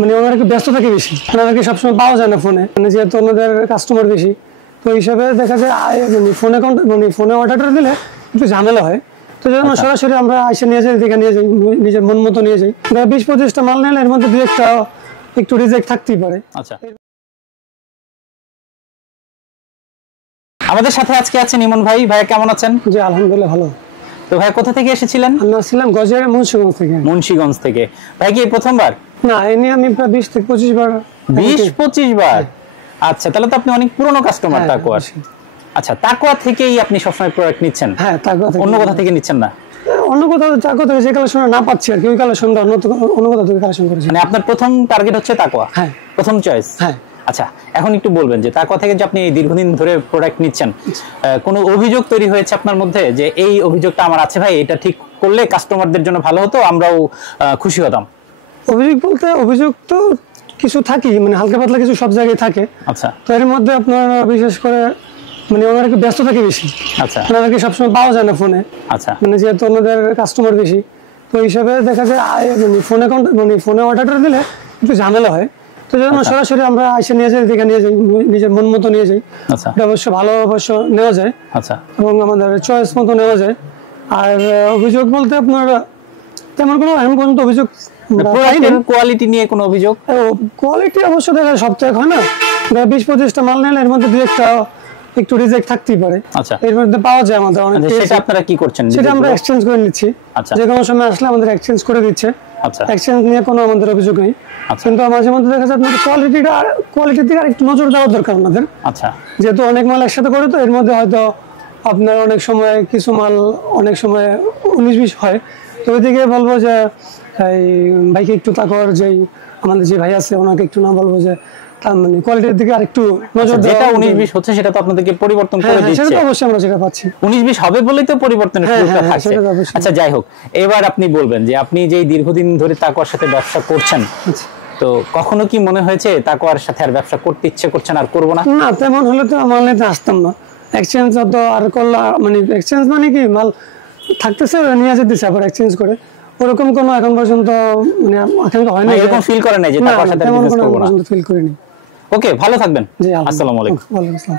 মানে ওনারা কি ব্যস্ত থাকে বেশি, ওনাদেরকে সবসময় পাওয়া যায় না ফোনে, মানে যেহেতু ওনাদের কাস্টমার বেশি, তো হিসাবে দেখা যায় ফোনে অর্ডার দিলে একটু ঝামেলা হয়। তো যেন সরাসরি আমরা এসে নিয়ে যাই, দেখে নিয়ে যাই, নিজের মন মতো নিয়ে যাই। 20-25টা মাল নিলে এর মধ্যে 2-1টা একটু রিজেক্ট থাকতেই পারে। আচ্ছা, আমাদের সাথে আজকে আছেন ইমন ভাই। ভাইয়া কেমন আছেন? জি আলহামদুলিল্লাহ ভালো। তো ভাই কোথা থেকে এসেছিলেন? আমি আসছিলাম গজের মুন্সিগঞ্জ থেকে। মুন্সিগঞ্জ থেকে। ভাই কি প্রথমবার? না, এই নিয়ে আমি প্রায় 20-25 বার। 20-25 বার? আচ্ছা, তাহলে তো আপনি অনেক পুরনো কাস্টমার তাকওয়ার। আচ্ছা, তাকওয়া থেকেই আপনি সবসময় প্রোডাক্ট নিচ্ছেন? হ্যাঁ, তাকওয়া থেকে। অন্য কোথা থেকে নিচ্ছেন না? অন্য কোথাও তাকওয়া থেকে যে কালেকশন না পাচ্ছি আর কি, ওই কালেকশনটা অন্য কোথাও থেকে কালেকশন করেছি। মানে আপনার প্রথম টার্গেট হচ্ছে তাকওয়া? হ্যাঁ, প্রথম চয়েস। হ্যাঁ। আচ্ছা, এখন একটু বলবেন যে তাকওয়া থেকে যে আপনি দীর্ঘদিন ধরে প্রোডাক্ট নিচ্ছেন, কোনো অভিযোগ তৈরি হয়েছে আপনার মধ্যে যে এই অভিযোগটা আমার আছে ভাই, এটা ঠিক করলে কাস্টমারদের জন্য ভালো হতো, আমরাও খুশি হতাম? অভিযোগ বলতে অভিযোগ তো কিছু থাকে, মানে হালকা পাতলা কিছু সব জায়গায় থাকে। আচ্ছা। তো এর মধ্যে আপনার বিশেষ করে মানে ওনারা কি ব্যস্ত থাকে বেশি। আচ্ছা। ওনাদেরকে সবসময় পাওয়া যায় না ফোনে। আচ্ছা। মানে যেহেতু ওনাদের কাস্টমার বেশি, তো হিসাবে দেখা যায় ফোনে অর্ডার দিলে একটু ঝামেলা হয়। তো যেন সরাসরি আমরা এসে নিয়ে যাই, দেখে নিয়ে যাই, নিজের মন মতো নিয়ে যাই। আচ্ছা। এটা অবশ্য ভালো নেওয়া যায়। আচ্ছা। এবং আমাদের চয়েস মতো নেওয়া যায়। আর অভিযোগ বলতে আপনার তেমন কোনো এখন পর্যন্ত অভিযোগ কোয়ালিটি নিয়ে কোনো অভিযোগ? কোয়ালিটি অবশ্য দেখা সব তো হয় না। 20-25টা মাল নিলে এর মধ্যে 2-1টা একটু রিজেক্ট থাকতেই পারে। আচ্ছা। এর মধ্যে পাওয়া যায় আমাদের অনেক। সেটা আপনারা কি করছেন? সেটা আমরা এক্সচেঞ্জ করে নিচ্ছি। আচ্ছা। যে কোনো সময় আসলে আমাদের এক্সচেঞ্জ করে দিচ্ছে। আচ্ছা। এক্সচেঞ্জ নিয়ে কোনো আমাদের অভিযোগ নেই। কিন্তু মাঝে মধ্যে দেখা যায় আপনাদের কোয়ালিটির দিকে আরেকটু নজর দেওয়া দরকার আমাদের। আচ্ছা। যেহেতু অনেক মাল একসাথে করে, তো এর মধ্যে হয়তো আপনার অনেক সময় কিছু মাল অনেক সময় 19-20 হয়। তো ওইদিকে বলবো যে এই ভাইকে একটু তাকওয়ার যেই আমাদের যে ভাই আছে ওনাকে একটু না বলবো যে মানে কোয়ালিটির দিকে আরেকটু নজর দেওয়া। যেটা 19-20 হচ্ছে সেটা তো আপনাদেরকে পরিবর্তন করে দিচ্ছে। সেটা তো অবশ্যই আমরা যেটা পাচ্ছি। 19-20 হবে বলেই তো পরিবর্তনের সুযোগটা থাকছে। আচ্ছা, যাই হোক, এবার আপনি বলবেন যে আপনি যেই দীর্ঘদিন ধরে তাকওয়ার সাথে ব্যবসা করছেন, তো কখনো কি মনে হয়েছে তাকওয়ার সাথে আর ব্যবসা করতে ইচ্ছে করছেন, আর করব না? না, তেমন হলে তো মাল নিতে আসতাম না। এক্সচেঞ্জ তো আর করলা, মানে এক্সচেঞ্জ মানে কি মাল থাকতেছে নিয়ে যেতেছে আবার এক্সচেঞ্জ করে, ওরকম কোনো এখন পর্যন্ত মানে আকাঙ্ক্ষা হয় না। এরকম ফিল করেন না যে তাকওয়ার সাথে বিজনেস করব না? ফিল করিনি। ওকে, ভালো থাকবেন। আসসালামু আলাইকুম। ওয়ালাইকুম আসসালাম।